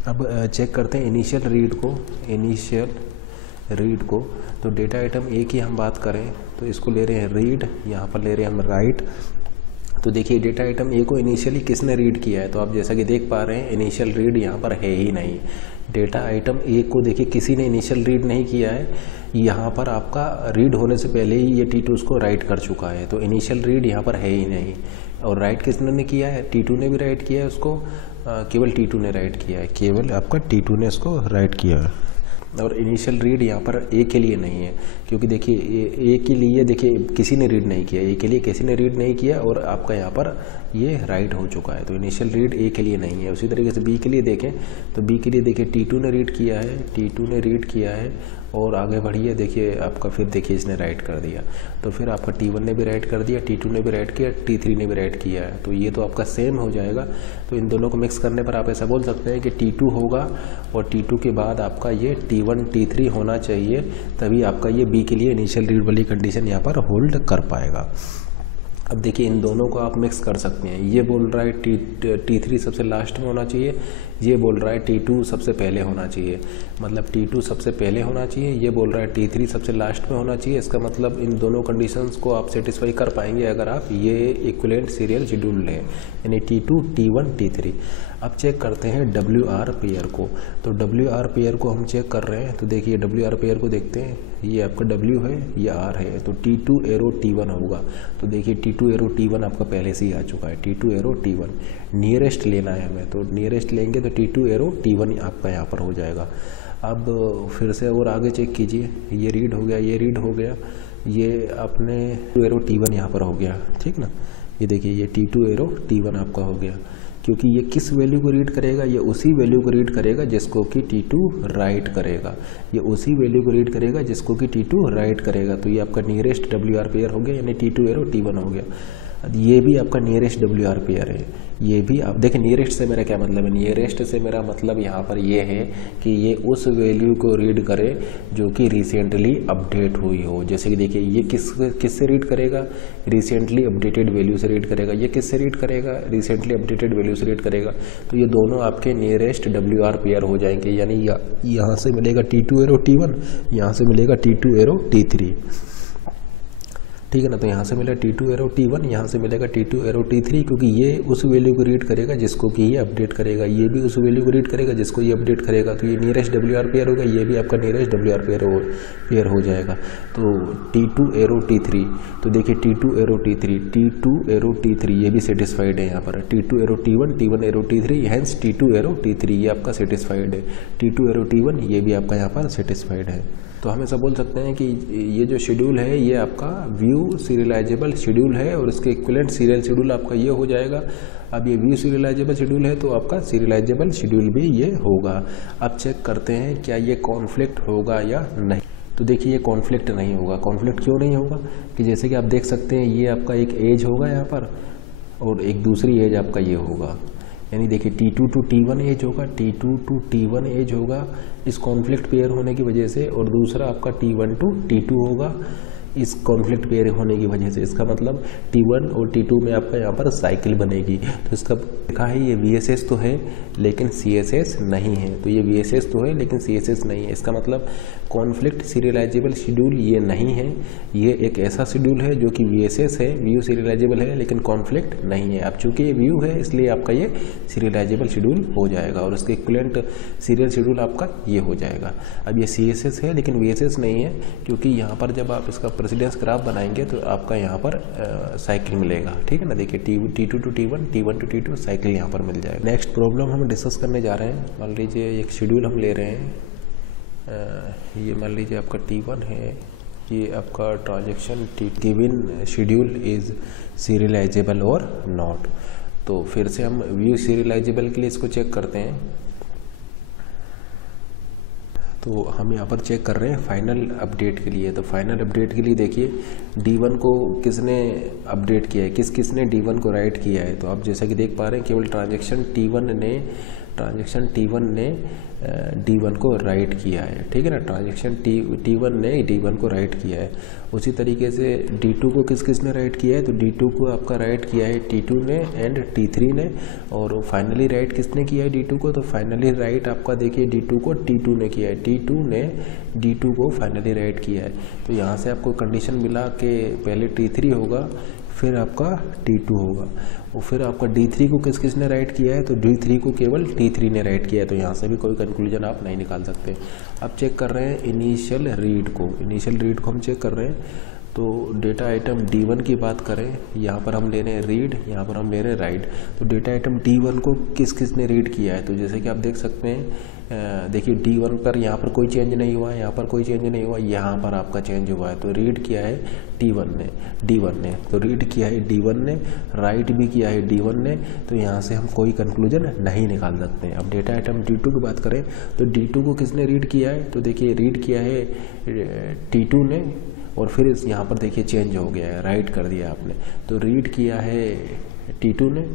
अब चेक करते हैं इनिशियल रीड को। तो डेटा आइटम A की हम बात करें तो इसको ले रहे हैं रीड, यहाँ पर ले रहे हैं हम राइट। तो देखिए डेटा आइटम A को इनिशियली किसने रीड किया है, तो आप जैसा कि देख पा रहे हैं इनिशियल रीड यहाँ पर है ही नहीं। डेटा आइटम A को देखिए किसी ने इनिशियल रीड नहीं किया है, यहाँ पर आपका रीड होने से पहले ही ये T2 उसको राइट कर चुका है। तो इनिशियल रीड यहाँ पर है ही नहीं। और राइट किसने किया है, T2 ने भी राइट किया है उसको, केवल T2 ने राइट किया है, केवल आपका T2 ने इसको राइट किया है। और इनिशियल रीड यहाँ पर A के लिए नहीं है क्योंकि देखिए A के लिए देखिए किसी ने रीड नहीं किया, A के लिए किसी ने रीड नहीं किया और आपका यहाँ पर ये राइट हो चुका है। तो इनिशियल रीड A के लिए नहीं है। उसी तरीके से B के लिए देखें तो B के लिए देखिए T2 ने रीड किया है, T2 ने रीड किया है और आगे बढ़िए, देखिए आपका फिर देखिए इसने राइट कर दिया, तो फिर आपका T1 ने भी राइट कर दिया, T2 ने भी राइट किया, T3 ने भी राइट किया है, तो ये तो आपका सेम हो जाएगा। तो इन दोनों को मिक्स करने पर आप ऐसा बोल सकते हैं कि T2 होगा और T2 के बाद आपका ये T1 T3 होना चाहिए, तभी आपका ये B के लिए इनिशियल रीड वाली कंडीशन यहाँ पर होल्ड कर पाएगा। अब देखिए इन दोनों को आप मिक्स कर सकते हैं, ये बोल रहा है T3 सबसे लास्ट में होना चाहिए, ये बोल रहा है T2 सबसे पहले होना चाहिए, मतलब T2 सबसे पहले होना चाहिए, ये बोल रहा है T3 सबसे लास्ट में होना चाहिए। इसका मतलब इन दोनों कंडीशंस को आप सेटिस्फाई कर पाएंगे अगर आप ये इक्विवेलेंट सीरियल शेड्यूल लें, यानी T2 T1 T3। अब चेक करते हैं WR पेयर को, तो WR पेयर को हम चेक कर रहे हैं, तो देखिए WR पेयर को देखते हैं, ये आपका W है, ये R है, तो T2 एरो T1 होगा। तो देखिए T2 एरो T1 आपका पहले से ही आ चुका है, T2 एरो T1 नियरेस्ट लेना है हमें, तो नियरेस्ट लेंगे तो T2 एरो T1 आपका यहाँ पर हो जाएगा। अब फिर से और आगे चेक कीजिए, ये रीड हो गया, ये रीड हो गया, ये अपने T2 एरो T1 यहाँ पर हो गया, ठीक ना। ये देखिए ये T2 एरो T1 आपका हो गया, क्योंकि ये किस वैल्यू को रीड करेगा, ये उसी वैल्यू को रीड करेगा जिसको कि T2 राइट करेगा, ये उसी वैल्यू को रीड करेगा जिसको कि T2 राइट करेगा। तो ये आपका नियरेस्ट WR पेयर हो गया, यानी T2 एरो T1 हो गया। ये भी आपका नियरेस्ट WR पेयर है, ये भी आप देखें। नियरेस्ट से मेरा क्या मतलब है, नियरेस्ट से मेरा मतलब यहाँ पर ये है कि ये उस वैल्यू को रीड करे जो कि रिसेंटली अपडेट हुई हो। जैसे कि देखिए ये किससे रीड करेगा, रिसेंटली अपडेटेड वैल्यू से रीड करेगा, ये किससे रीड करेगा, रिसेंटली अपडेटेड वैल्यू से रीड करेगा। तो ये दोनों आपके नियरेस्ट WR पेयर हो जाएंगे, यानी यहाँ से मिलेगा T2 एरो T1, यहाँ से मिलेगा T2 एरो T3, ठीक है ना। तो यहाँ से मिलेगा T2 एरो T1, यहाँ से मिलेगा T2 एरो T3, क्योंकि ये उस वैल्यू को रीड करेगा जिसको कि ये अपडेट करेगा, ये भी उस वैल्यू को रीड करेगा जिसको ये अपडेट करेगा। तो ये नियरेस्ट WR पेयर होगा, ये भी आपका नियरेस्ट WR पेयर हो जाएगा। तो T2 एरो T3, तो देखिए T2 arrow T3, T2 arrow T3 ये भी सेटिस्फाइड है यहाँ पर, T2 arrow T1, T1 arrow T3, hence T2 arrow T3 ये आपका सेटिस्फाइड है, T2 एरो T1 ये भी आपका यहाँ पर सेटिस्फाइड है। तो हम ऐसा बोल सकते हैं कि ये जो शेड्यूल है ये आपका व्यू सीरियलाइजेबल शेड्यूल है और इसके इक्विवेलेंट सीरियल शेड्यूल आपका ये हो जाएगा। अब ये व्यू सीरियलाइजेबल शेड्यूल है तो आपका सीरियलाइजेबल शेड्यूल भी ये होगा। अब चेक करते हैं क्या ये कॉन्फ्लिक्ट होगा या नहीं। तो देखिए ये कॉन्फ्लिक्ट नहीं होगा। कॉन्फ्लिक्ट क्यों नहीं होगा कि जैसे कि आप देख सकते हैं ये आपका एक एज होगा यहाँ पर और एक दूसरी एज आपका ये होगा, यानी देखिए T2 टू T1 एज होगा, T2 टू T1 एज होगा इस कॉन्फ्लिक्ट पेयर होने की वजह से, और दूसरा आपका T1 टू T2 होगा इस कॉन्फ्लिक्ट पेयर होने की वजह से। इसका मतलब T1 और T2 में आपका यहाँ पर साइकिल बनेगी। तो इसका लिखा है ये VSS तो है लेकिन CSS नहीं है, तो ये VSS तो है लेकिन CSS नहीं है। इसका मतलब कॉन्फ्लिक्ट सीरियलाइजेबल शेड्यूल ये नहीं है, ये एक ऐसा शेड्यूल है जो कि VSS है, व्यू सीरियलाइजेबल है लेकिन कॉन्फ्लिक्ट नहीं है। अब चूंकि ये व्यू है इसलिए आपका ये सीरियलाइजेबल शेड्यूल हो जाएगा और इसके इक्विवेलेंट सीरियल शेड्यूल आपका ये हो जाएगा। अब ये CSS है लेकिन VSS नहीं है, क्योंकि यहाँ पर जब आप इसका प्रेसिडेंस ग्राफ बनाएंगे तो आपका यहाँ पर साइकिल मिलेगा, ठीक है ना। देखिए T2 to T1, T1 to T2 cycle यहाँ पर मिल जाएगा। नेक्स्ट प्रॉब्लम हम डिस्कस करने जा रहे हैं। मान लीजिए एक शेड्यूल हम ले रहे हैं, ये मान लीजिए आपका T1 है, ये आपका transaction given schedule is serializable और नॉट। तो फिर से हम व्यू सीरियलाइजेबल के लिए इसको चेक करते हैं। तो हम यहाँ पर चेक कर रहे हैं फाइनल अपडेट के लिए। तो फाइनल अपडेट के लिए देखिए D1 को किसने अपडेट किया है, किसने D1 को राइट किया है। तो आप जैसा कि देख पा रहे हैं केवल ट्रांजैक्शन T1 ने D1 को राइट किया है, ठीक है ना। ट्रांजैक्शन T1 ने D1 को राइट किया है। उसी तरीके से D2 को किसने राइट किया है, तो D2 को आपका राइट किया है T2 ने एंड T3 ने, और फाइनली राइट किसने किया है D2 को, तो फाइनली राइट आपका देखिए D2 को T2 ने किया है, T2 ने D2 को फाइनली राइट किया है। तो यहाँ से आपको कंडीशन मिला कि पहले T3 होगा फिर आपका T2 होगा, और फिर आपका D3 को किसने राइट किया है, तो D3 को केवल T3 ने राइट किया है। तो यहाँ से भी कोई कंक्लूजन आप नहीं निकाल सकते। अब चेक कर रहे हैं इनिशियल रीड को हम चेक कर रहे हैं। तो डेटा आइटम D1 की बात करें, यहाँ पर हम ले रहे हैं रीड, यहाँ पर हम ले रहे हैं राइट। तो डेटा आइटम D1 को किसने रीड किया है, तो जैसे कि आप देख सकते हैं, देखिए D1 पर यहाँ पर कोई चेंज नहीं हुआ, यहाँ पर कोई चेंज नहीं हुआ, यहाँ पर आपका चेंज हुआ है। तो रीड किया है D1 ने, तो रीड किया है D1 ने, राइट भी किया है D1 ने। तो यहाँ से हम कोई कंक्लूजन नहीं निकाल सकते हैं। अब डेटा आइटम D2 की बात करें, तो D2 को किसने रीड किया है, तो देखिए रीड किया है T2 ने, और फिर यहाँ पर देखिए चेंज हो गया है, राइट कर दिया आपने। तो रीड किया है T2 ने,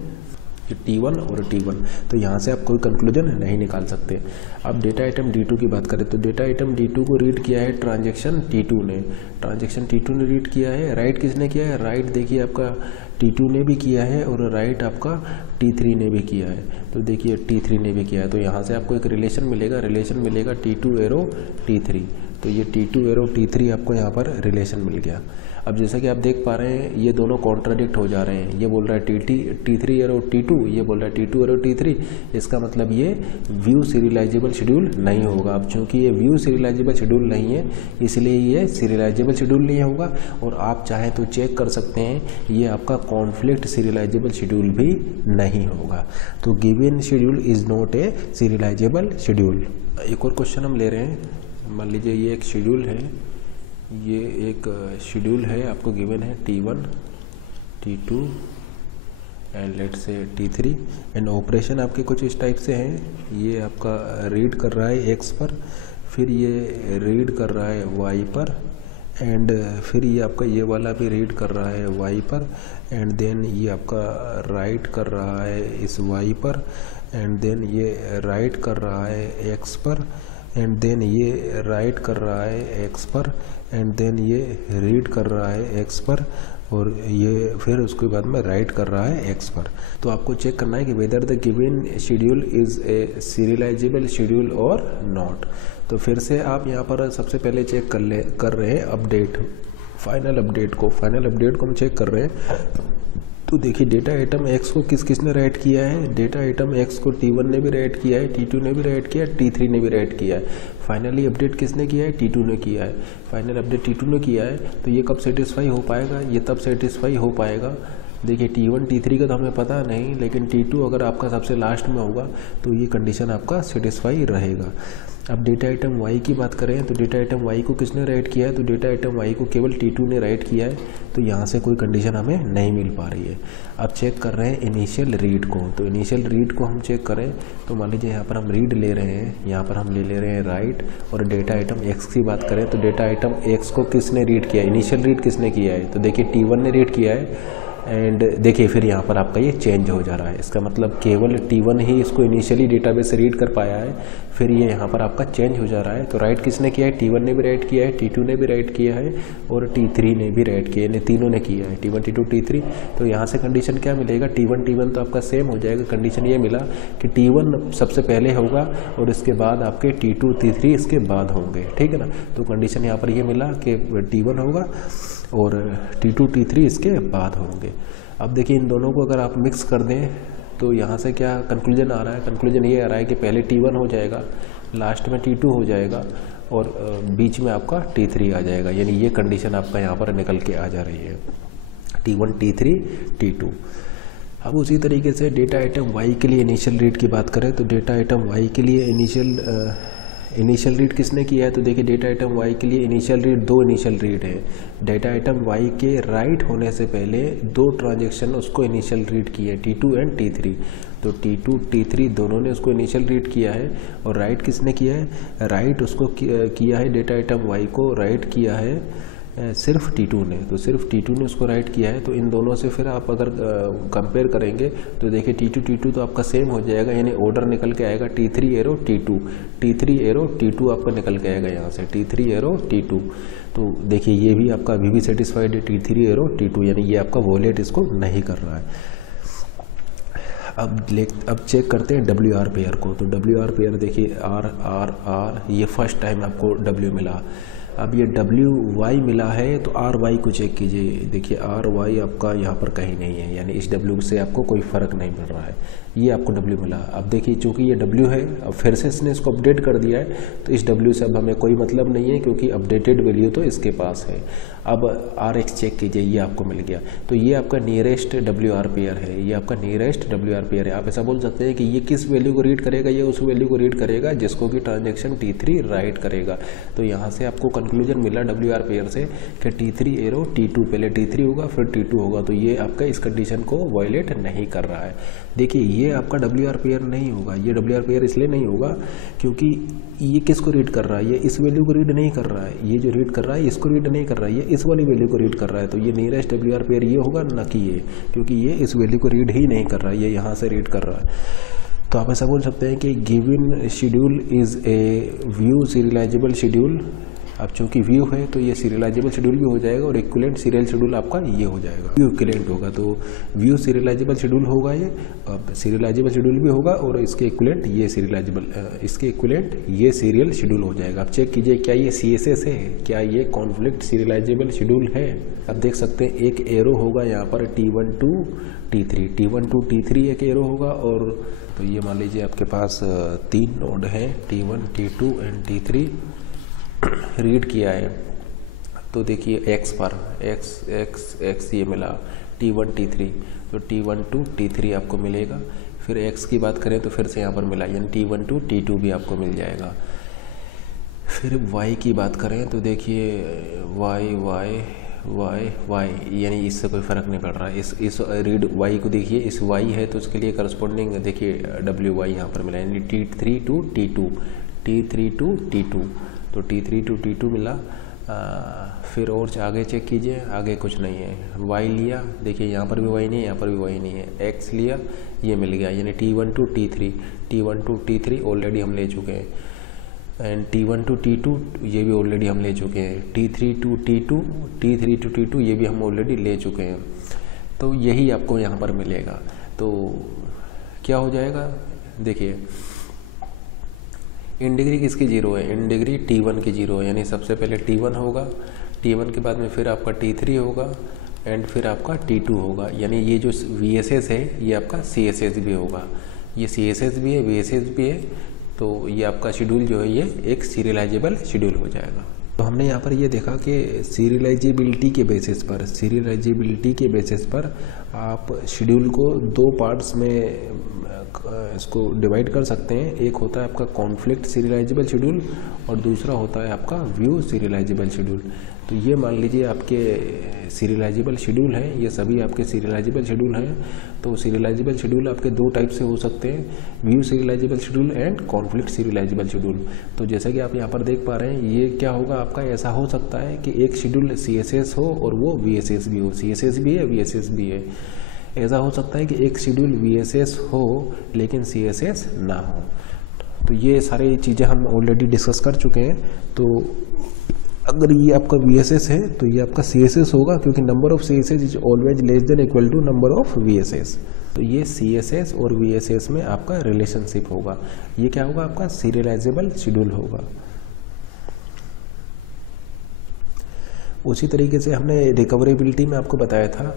T1 और T1। तो यहाँ से आप कोई कंक्लूजन नहीं निकाल सकते। अब डेटा आइटम D2 की बात करें, तो डेटा आइटम D2 को रीड किया है ट्रांजैक्शन T2 ने रीड किया है। राइट किसने किया है, राइट देखिए आपका T2 ने भी किया है, और राइट आपका T3 ने भी किया है। तो देखिए T3 ने भी किया है। तो यहाँ से आपको एक रिलेशन मिलेगा T2 एरो T3। तो ये T2 एरो T3 आपको यहाँ पर रिलेशन मिल गया। अब जैसा कि आप देख पा रहे हैं, ये दोनों कॉन्ट्राडिक्ट हो जा रहे हैं। ये बोल रहा है T3 एरो T2, ये बोल रहा है T2 एरो T3। इसका मतलब ये व्यू सीरियलाइजेबल शेड्यूल नहीं होगा। अब चूंकि ये व्यू सीरियलाइजेबल शेड्यूल नहीं है, इसलिए ये सीरियलाइजेबल शेड्यूल नहीं होगा। और आप चाहें तो चेक कर सकते हैं, ये आपका कॉन्फ्लिक्ट सीरियलाइजेबल शेड्यूल भी नहीं होगा। तो given schedule is not a serializable schedule. एक और क्वेश्चन हम ले रहे हैं। मान लीजिए ये एक शेड्यूल है, ये एक शेड्यूल है, आपको गिवन है T1, T2 and let's say T3 and operation आपके कुछ इस टाइप से हैं। ये आपका रीड कर रहा है X पर, फिर ये रीड कर रहा है Y पर, एंड फिर ये आपका ये वाला भी रीड कर रहा है Y पर, एंड देन ये आपका राइट कर रहा है इस Y पर, एंड देन ये राइट कर रहा है X पर, एंड देन ये राइट कर रहा है X पर, एंड देन ये रीड कर रहा है X पर, और ये फिर उसके बाद में राइट कर रहा है X पर। तो आपको चेक करना है कि whether the given schedule is a serializable schedule और नॉट। तो फिर से आप यहाँ पर सबसे पहले चेक कर रहे हैं अपडेट, फाइनल अपडेट को हम चेक कर रहे हैं। तो देखिए डेटा आइटम X को किसने राइट किया है, डेटा आइटम X को T1 ने भी राइट किया है, T2 ने भी राइट किया है, T3 ने भी राइट किया है। फाइनली अपडेट किसने किया है, T2 ने किया है। फाइनल अपडेट T2 ने किया है। तो ये कब सेटिस्फाई हो पाएगा, ये तब सेटिस्फाई हो पाएगा, देखिए T1 T3 का तो हमें पता नहीं, लेकिन T2 अगर आपका सबसे लास्ट में होगा तो ये कंडीशन आपका सेटिस्फाई रहेगा। अब डेटा आइटम Y की बात करें, तो डेटा आइटम Y को किसने राइट किया है, तो डेटा आइटम Y को केवल T2 ने राइट किया है। तो यहाँ से कोई कंडीशन हमें नहीं मिल पा रही है। अब चेक कर रहे हैं इनिशियल रीड को। तो इनिशियल रीड को हम चेक करें, तो मान लीजिए यहाँ पर हम रीड ले रहे हैं, यहाँ पर हम ले रहे हैं राइट, और डेटा आइटम X की बात करें, तो डेटा आइटम X को किसने रीड किया है, इनिशियल रीड किसने किया है, तो देखिए T1 ने रीड किया है। एंड देखिए फिर यहाँ पर आपका ये चेंज हो जा रहा है। इसका मतलब केवल T1 ही इसको इनिशियली डेटाबेस से रीड कर पाया है, फिर ये यहाँ पर आपका चेंज हो जा रहा है। तो राइट किसने किया है, T1 ने भी राइट किया है, T2 ने भी राइट किया है, और T3 ने भी राइट किया है, तीनों ने किया है, T1 T2 T3। तो यहाँ से कंडीशन क्या मिलेगा, T1 T1 तो आपका सेम हो जाएगा। कंडीशन ये मिला कि T1 सबसे पहले होगा, और इसके बाद आपके T2 T3 इसके बाद होंगे, ठीक है ना। तो कंडीशन यहाँ पर ये मिला कि T1 होगा और T2 T3 इसके बाद होंगे। अब देखिए इन दोनों को अगर आप मिक्स कर दें, तो यहाँ से क्या कंक्लूजन आ रहा है, कंक्लूजन ये आ रहा है कि पहले T1 हो जाएगा, लास्ट में T2 हो जाएगा, और बीच में आपका T3 आ जाएगा। यानी ये कंडीशन आपका यहाँ पर निकल के आ जा रही है, T1 T3 T2। अब उसी तरीके से डेटा आइटम Y के लिए इनिशियल रीड की बात करें, तो डेटा आइटम Y के लिए इनिशियल रीड किसने किया है, तो देखिए डेटा आइटम Y के लिए इनिशियल रीड, दो इनिशियल रीड है। डेटा आइटम Y के राइट होने से पहले दो ट्रांजैक्शन उसको इनिशियल रीड किए, T2 एंड T3। तो T2 T3 दोनों ने उसको इनिशियल रीड किया है, और राइट किसने किया है, राइट उसको किया है, डेटा आइटम Y को राइट किया है सिर्फ T2 ने। तो सिर्फ T2 ने उसको राइट किया है। तो इन दोनों से फिर आप अगर कंपेयर करेंगे, तो देखिए T2 T2 तो आपका सेम हो जाएगा, यानी ऑर्डर निकल के आएगा T3 arrow T2, T3 arrow T2 आपका निकल के आएगा यहाँ से, T3 एरो T2। तो देखिए ये भी आपका अभी भी सेटिस्फाइड है, T3 एरो T2, यानी ये आपका वॉलेट इसको नहीं कर रहा है। अब चेक करते हैं WR पेयर को। तो WR पेयर देखिए R ये फर्स्ट टाइम आपको W मिला। अब ये WY मिला है, तो RY को चेक कीजिए। देखिए RY आपका यहाँ पर कहीं नहीं है, यानी इस W से आपको कोई फ़र्क नहीं मिल रहा है, ये आपको W मिला। अब देखिए चूँकि ये W है, अब फिर से इसने इसको अपडेट कर दिया है, तो इस W से अब हमें कोई मतलब नहीं है, क्योंकि अपडेटेड वैल्यू तो इसके पास है। अब RX चेक कीजिए, ये आपको मिल गया। तो ये आपका नियरेस्ट WR पेयर है, ये आपका नियरेस्ट WR पेयर है। आप ऐसा बोल सकते हैं कि ये किस वैल्यू को रीड करेगा, ये उस वैल्यू को रीड करेगा जिसको कि ट्रांजेक्शन T3 राइट करेगा। तो यहाँ से आपको कंक्लूजन मिला WR पेयर से कि T3 एरो T2, पहले T3 होगा फिर T2 होगा, तो ये आपका इस कंडीशन को वायलेट नहीं कर रहा है। देखिए ये आपका WR पेयर नहीं होगा, ये WR पेयर इसलिए नहीं होगा क्योंकि ये किसको रीड कर रहा है, ये इस वैल्यू को रीड नहीं कर रहा है, ये जो रीड कर रहा है इसको रीड नहीं कर रहा है, ये इस वाली वैल्यू को रीड कर रहा है। तो ये नियरेस्ट WR पेयर ये होगा, ना कि ये, क्योंकि ये इस वैल्यू को रीड ही नहीं कर रहा है, ये यहाँ से रीड कर रहा है। तो आप ऐसा बोल सकते हैं कि given schedule is a view serializable schedule. अब चूँकि व्यू है तो ये सीरियलाइजेबल शेड्यूल भी हो जाएगा और इक्विवेलेंट सीरियल शेड्यूल आपका ये हो जाएगा, व्यू इक्विवेलेंट होगा। तो व्यू सीरियलाइजेबल शेड्यूल होगा ये, अब सीरियलाइजेबल शेड्यूल भी होगा और इसके इक्विवेलेंट ये सीरियलाइजेबल, इसके इक्विवेलेंट ये सीरियल शेड्यूल हो जाएगा। आप चेक कीजिए क्या ये CSS है, क्या ये कॉन्फ्लिक्ट सीरियलाइजेबल शेड्यूल है। आप देख सकते हैं एक एरो होगा यहाँ पर T1 to T3, T1 to T3 एक एरो होगा। और तो ये मान लीजिए आपके पास 3 नोड हैं T1, T2 and T3 read किया है। तो देखिए X पर X ये मिला T1 T3, तो T1 to T3 आपको मिलेगा। फिर X की बात करें तो फिर से यहाँ पर मिला, यानी T1 to T2 भी आपको मिल जाएगा। फिर Y की बात करें तो देखिए Y यानी इससे कोई फ़र्क नहीं पड़ रहा है। इस रीड Y को देखिए, इस Y है तो उसके लिए करस्पॉन्डिंग देखिए WY यहाँ पर मिला, यानी T3 to T2, T3 to T2, तो T3 to T2 मिला। फिर और आगे चेक कीजिए, आगे कुछ नहीं है। Y लिया, देखिए यहाँ पर भी Y नहीं है, यहाँ पर भी Y नहीं है। X लिया, ये मिल गया, यानी T1 to T3 ऑलरेडी हम ले चुके हैं। एंड T1 to T2 ये भी ऑलरेडी हम ले चुके हैं। T3 to T2 ये भी हम ऑलरेडी ले चुके हैं। तो यही आपको यहाँ पर मिलेगा। तो क्या हो जाएगा, देखिए इन डिग्री किसकी 0 है, इन डिग्री T1 की 0 है, यानी सबसे पहले T1 होगा, T1 के बाद में फिर आपका T3 होगा एंड फिर आपका T2 होगा। यानी ये जो VSS है ये आपका CSS भी होगा, ये CSS भी है VSS भी है। तो ये आपका शेड्यूल जो है ये एक सीरियलाइजेबल शेड्यूल हो जाएगा। तो हमने यहाँ पर ये देखा कि सीरियलाइजेबिलिटी के बेसिस पर आप शेड्यूल को 2 पार्ट्स में इसको डिवाइड कर सकते हैं। एक होता है आपका कॉन्फ्लिक्ट सीरियलाइजेबल शेड्यूल और दूसरा होता है आपका व्यू सीरियलाइजेबल शेड्यूल। तो ये मान लीजिए आपके सीरियलाइजेबल शेड्यूल हैं, ये सभी आपके सीरियलाइजेबल शेड्यूल हैं। तो सीरियलाइजेबल शेड्यूल आपके 2 टाइप से हो सकते हैं, view serializable schedule and conflict serialisable schedule. तो जैसा कि आप यहाँ पर देख पा रहे हैं, ये क्या होगा आपका, ऐसा हो सकता है कि एक शेड्यूल CSS हो और वो VSS भी हो, CSS भी है VSS भी है। ऐसा हो सकता है कि एक शेड्यूल VSS हो लेकिन CSS ना हो। तो ये सारी चीज़ें हम ऑलरेडी डिस्कस कर चुके हैं। तो अगर ये आपका VSS है तो ये आपका CSS होगा, क्योंकि number of CSS is always less than equal to number of VSS। तो ये CSS और VSS में आपका रिलेशनशिप होगा। ये क्या होगा, आपका सीरियलाइजेबल शेड्यूल होगा। उसी तरीके से हमने रिकवरेबिलिटी में आपको बताया था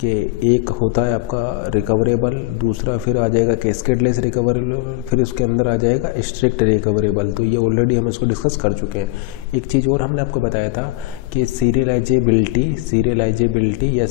कि एक होता है आपका रिकवरेबल, दूसरा फिर आ जाएगा कैस्केडलेस रिकवरेबल, फिर उसके अंदर आ जाएगा स्ट्रिक्ट रिकवरेबल। तो ये ऑलरेडी हम इसको डिस्कस कर चुके हैं। एक चीज़ और हमने आपको बताया था कि सीरियलाइजेबिलिटी या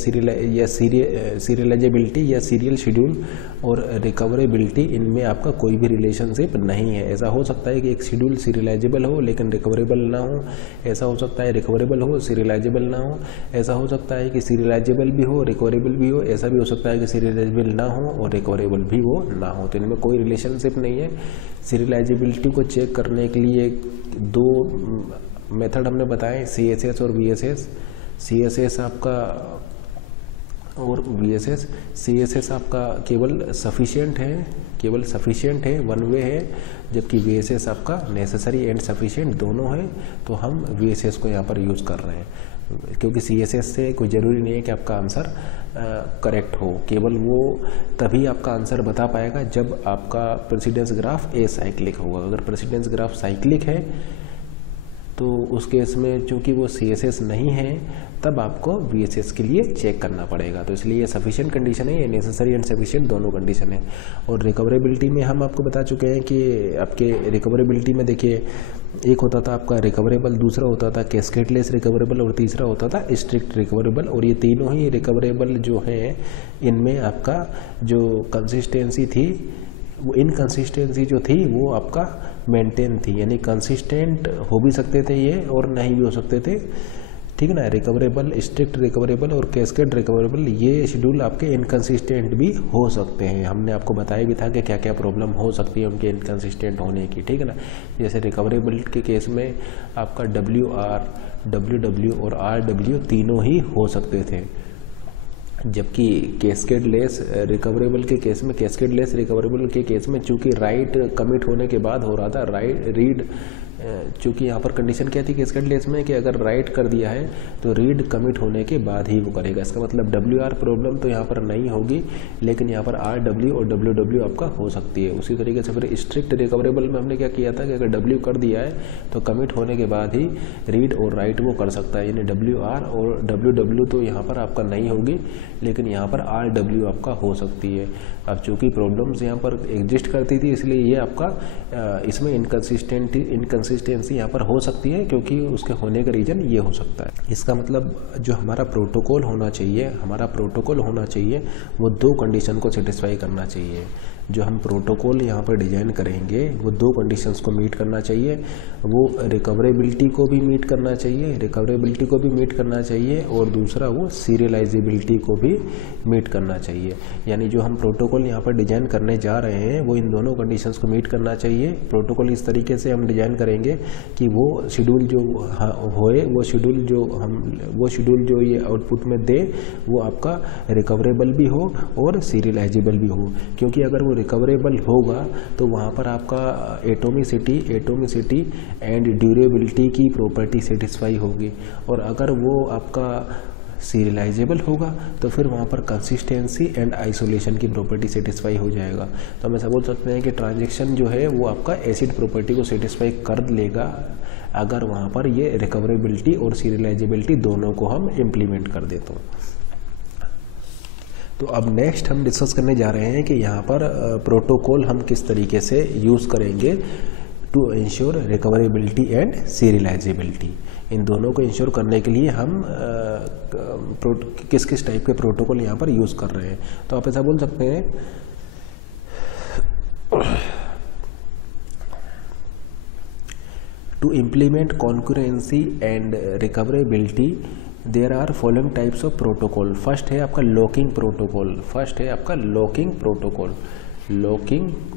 सीरियल शेड्यूल और रिकवरेबिलिटी, इनमें आपका कोई भी रिलेशनशिप नहीं है। ऐसा हो सकता है कि एक शेड्यूल सीरियलाइजेबल हो लेकिन रिकवरेबल ना हो, ऐसा हो सकता है रिकवरेबल हो सीरियलाइजेबल ना हो, ऐसा हो सकता है कि सीरियलाइजेबल भी हो रिकवरेबल भी हो, ऐसा भी हो सकता है कि सीरियलाइजेबल ना हो और रिकवरेबल भी वो ना हो। तो इनमें कोई रिलेशनशिप नहीं है। सीरियलाइजेबिलिटी को चेक करने के लिए 2 मेथड हमने बताए, CSS और VSS। CSS आपका और VSS, CSS आपका केवल सफिशिएंट है, वन वे है, जबकि VSS आपका नेसेसरी एंड सफिशिएंट दोनों है। तो हम VSS को यहाँ पर यूज़ कर रहे हैं, क्योंकि CSS से कोई ज़रूरी नहीं है कि आपका आंसर करेक्ट हो। केवल वो तभी आपका आंसर बता पाएगा जब आपका प्रेसिडेंस ग्राफ एसाइक्लिक होगा। अगर प्रेसिडेंस ग्राफ साइक्लिक है तो उस केस में चूंकि वो CSS नहीं है तब आपको VSS के लिए चेक करना पड़ेगा। तो इसलिए ये सफिशिएंट कंडीशन है, ये नेसेसरी एंड सफिशिएंट दोनों कंडीशन है। और रिकवरेबिलिटी में हम आपको बता चुके हैं कि आपके रिकवरेबिलिटी में देखिए एक होता था आपका रिकवरेबल, दूसरा होता था कैस्केडलेस रिकवरेबल और तीसरा होता था स्ट्रिक्ट रिकवरेबल। और ये तीनों ही रिकवरेबल जो हैं इनमें आपका जो कंसिस्टेंसी थी, वो इनकंसिस्टेंसी जो थी वो आपका मेंटेन थी, यानी कंसिस्टेंट हो भी सकते थे ये और नहीं भी हो सकते थे, ठीक है ना। रिकवरेबल, स्ट्रिक्ट रिकवरेबल और कैस्केड रिकवरेबल ये शेड्यूल आपके इनकंसिस्टेंट भी हो सकते हैं। हमने आपको बताया भी था कि क्या क्या प्रॉब्लम हो सकती है उनके इनकंसिस्टेंट होने की, ठीक है ना। जैसे रिकवरेबल के केस में आपका WR, WW और RW तीनों ही हो सकते थे, जबकि कैस्केडलेस रिकवरेबल के केस में, कैस्केडलेस रिकवरेबल के केस में चूंकि राइट कमिट होने के बाद हो रहा था, राइट रीड, चूंकि यहाँ पर कंडीशन क्या थी कैस्केडलेस में कि अगर राइट कर दिया है तो रीड कमिट होने के बाद ही वो करेगा। इसका मतलब WR प्रॉब्लम तो यहाँ पर नहीं होगी, लेकिन यहाँ पर RW और WW आपका हो सकती है। उसी तरीके से फिर स्ट्रिक्ट रिकवरेबल में हमने क्या किया था कि अगर W कर दिया है तो कमिट होने के बाद ही रीड और राइट वो कर सकता है, यानी WR और WW तो यहाँ पर आपका नहीं होगी, लेकिन यहाँ पर RW आपका हो सकती है। अब चूँकि प्रॉब्लम्स यहाँ पर एग्जिस्ट करती थी इसलिए ये आपका इसमें इनकंसिस्टेंसी यहाँ पर हो सकती है, क्योंकि उसके होने का रीज़न ये हो सकता है। इसका मतलब जो हमारा प्रोटोकॉल होना चाहिए वो दो कंडीशन को सेटिस्फाई करना चाहिए। जो हम प्रोटोकॉल यहाँ पर डिजाइन करेंगे वो दो कंडीशंस को मीट करना चाहिए, वो रिकवरेबिलिटी को भी मीट करना चाहिए और दूसरा वो सीरियलाइजेबिलिटी को भी मीट करना चाहिए। यानी जो हम प्रोटोकॉल यहाँ पर डिजाइन करने जा रहे हैं वो इन दोनों कंडीशंस को मीट करना चाहिए। प्रोटोकॉल इस तरीके से हम डिजाइन करेंगे कि वो शेड्यूल जो होए, वो शेड्यूल जो ये आउटपुट में दे वो आपका रिकवरेबल भी हो और सीरियलाइजेबल भी हो। क्योंकि अगर वो रिकवरेबल होगा तो वहाँ पर आपका एटोमिसिटी एंड ड्यूरेबिलिटी की प्रॉपर्टी सेटिस्फाई होगी, और अगर वो आपका सीरियलाइजेबल होगा तो फिर वहाँ पर कंसिस्टेंसी एंड आइसोलेशन की प्रॉपर्टी सेटिस्फाई हो जाएगा। तो हम ऐसा बोल सकते हैं कि ट्रांजैक्शन जो है वो आपका एसिड प्रॉपर्टी को सेटिस्फाई कर लेगा अगर वहाँ पर ये रिकवरेबिलिटी और सीरियलाइजेबिलिटी दोनों को हम इम्प्लीमेंट कर देते हैं। तो अब नेक्स्ट हम डिस्कस करने जा रहे हैं कि यहाँ पर प्रोटोकॉल हम किस तरीके से यूज़ करेंगे to ensure recoverability and serializability. इन दोनों को इंश्योर करने के लिए हम किस किस टाइप के प्रोटोकॉल यहाँ पर यूज़ कर रहे हैं। तो आप ऐसा बोल सकते हैं to implement concurrency and recoverability there are following types of protocol. First है आपका लॉकिंग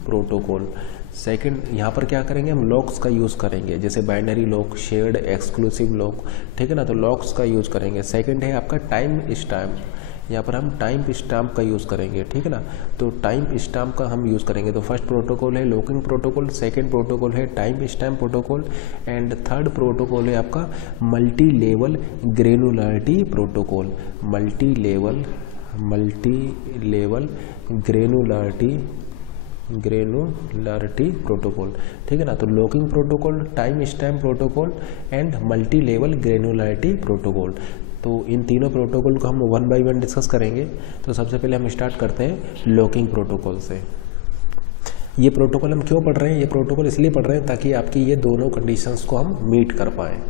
प्रोटोकॉल। सेकंड, यहाँ पर क्या करेंगे हम लॉक्स का यूज़ करेंगे, जैसे binary lock, shared exclusive lock, ठीक है ना। तो लॉक्स का यूज़ करेंगे। सेकंड है आपका टाइम स्टैम्प, यहाँ पर हम टाइम स्टैम्प का यूज़ करेंगे, ठीक है ना। तो टाइम स्टैम्प का हम यूज़ करेंगे। तो फर्स्ट प्रोटोकॉल है लॉकिंग प्रोटोकॉल, सेकंड प्रोटोकॉल है time stamp protocol and third protocol है आपका multi level granularity protocol. Multi level granularity protocol, ठीक है ना। तो locking protocol, time stamp protocol and multi level granularity protocol. तो इन तीनों प्रोटोकॉल को हम वन बाय वन डिस्कस करेंगे। तो सबसे पहले हम स्टार्ट करते हैं लॉकिंग प्रोटोकॉल से। ये प्रोटोकॉल हम क्यों पढ़ रहे हैं? ये प्रोटोकॉल इसलिए पढ़ रहे हैं ताकि आपकी ये दोनों कंडीशंस को हम मीट कर पाएँ।